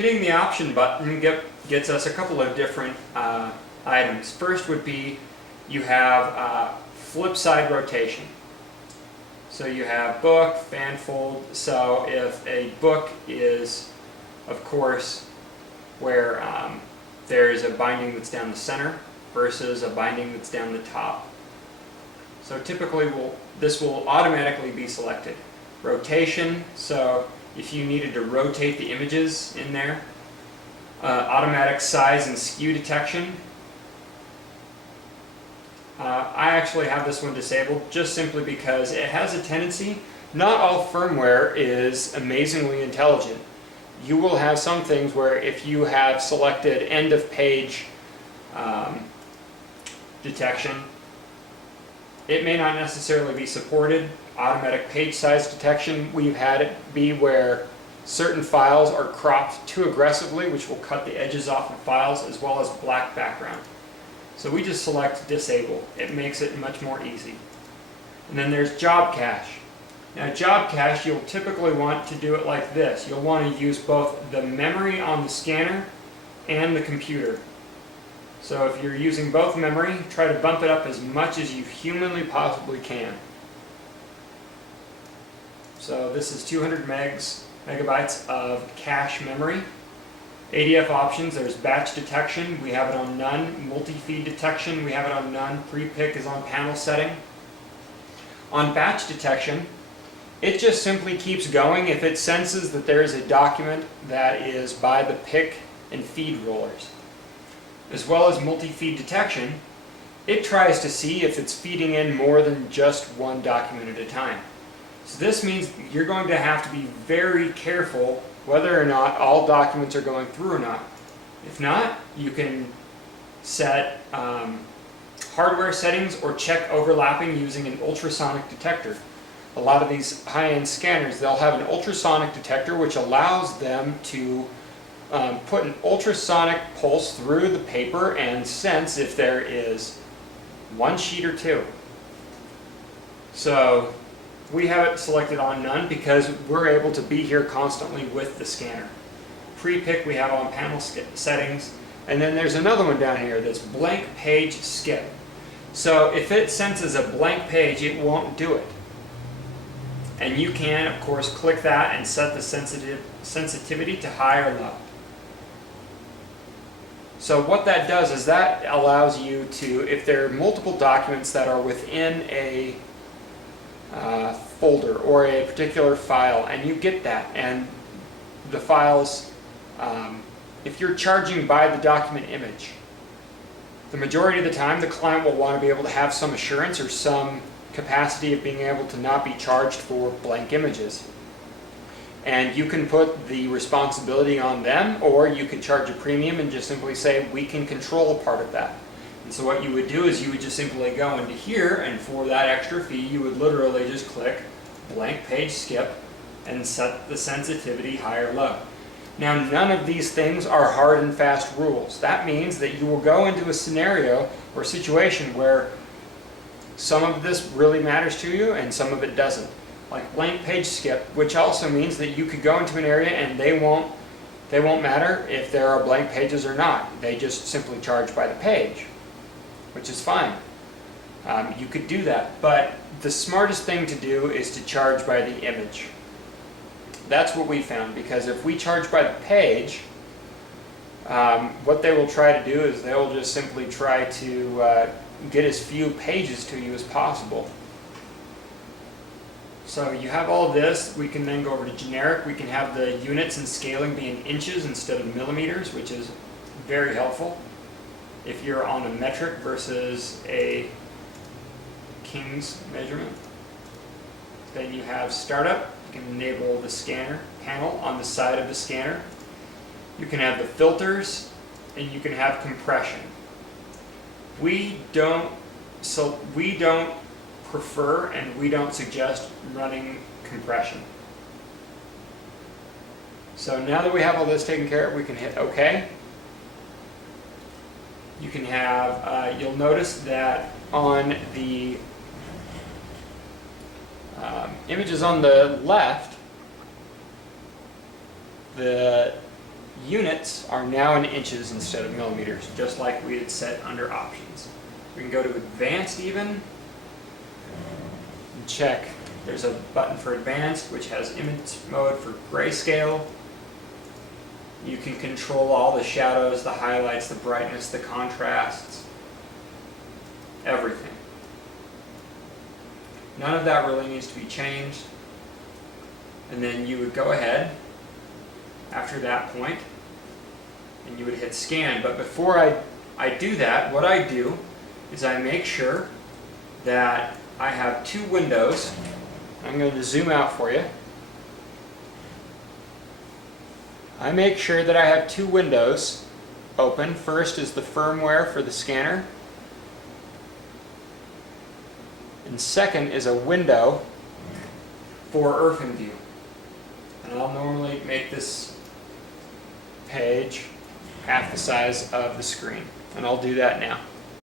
Hitting the option button gets us a couple of different items. First would be you have flip side rotation. So you have book, fan fold. So if a book is, of course, where there's a binding that's down the center versus a binding that's down the top. So typically this will automatically be selected. Rotation, so if you needed to rotate the images in there. Automatic size and skew detection. I actually have this one disabled just simply because it has a tendency, not all firmware is amazingly intelligent. You will have some things where if you have selected end of page detection, it may not necessarily be supported. Automatic page size detection, we've had it be where certain files are cropped too aggressively, which will cut the edges off of files, as well as black background. So we just select disable. It makes it much more easy. And then there's job cache. Now job cache, you'll typically want to do it like this. You'll want to use both the memory on the scanner and the computer. So if you're using both memory, try to bump it up as much as you humanly possibly can. So this is 200 megabytes of cache memory. ADF options, there's batch detection, we have it on none. Multi-feed detection, we have it on none. Pre-pick is on panel setting. On batch detection, it just simply keeps going if it senses that there is a document that is by the pick and feed rollers. As well as multi-feed detection, it tries to see if it's feeding in more than just one document at a time. So this means you're going to have to be very careful whether or not all documents are going through or not. If not, you can set hardware settings or check overlapping using an ultrasonic detector. A lot of these high-end scanners, they'll have an ultrasonic detector which allows them to put an ultrasonic pulse through the paper and sense if there is one sheet or two. So we have it selected on none because we're able to be here constantly with the scanner. Pre-pick we have on panel settings, and then there's another one down here that's blank page skip. So if it senses a blank page, it won't do it. And you can, of course, click that and set the sensitivity to high or low. So what that does is that allows you to, if there are multiple documents that are within a folder or a particular file, and you get that, and the files, if you're charging by the document image, the majority of the time the client will want to be able to have some assurance or some capacity of being able to not be charged for blank images. And you can put the responsibility on them, or you could charge a premium and just simply say we can control a part of that. And so what you would do is you would just simply go into here, and for that extra fee you would literally just click blank page skip and set the sensitivity high or low. Now none of these things are hard and fast rules. That means that you will go into a scenario or situation where some of this really matters to you and some of it doesn't. Like blank page skip, which also means that you could go into an area and they won't matter if there are blank pages or not. They just simply charge by the page, which is fine. You could do that, but the smartest thing to do is to charge by the image. That's what we found, because if we charge by the page, what they will try to do is they will just simply try to get as few pages to you as possible. So you have all of this. We can then go over to generic. We can have the units and scaling be in inches instead of millimeters, which is very helpful if you're on a metric versus a King's measurement. Then you have startup. You can enable the scanner panel on the side of the scanner. You can have the filters, and you can have compression. We don't prefer and we don't suggest running compression. So now that we have all this taken care of, we can hit OK. You can have, you'll notice that on the images on the left, units are now in inches instead of millimeters, just like we had set under options. We can go to advanced even and check. There's a button for advanced which has image mode for grayscale. You can control all the shadows, the highlights, the brightness, the contrasts, everything. None of that really needs to be changed. And then you would go ahead after that point and you would hit scan. But before I do that, what I do is I make sure that I have two windows. I'm going to zoom out for you. I make sure that I have two windows open. First is the firmware for the scanner, and second is a window for Earthen View. And I'll normally make this page half the size of the screen, and I'll do that now.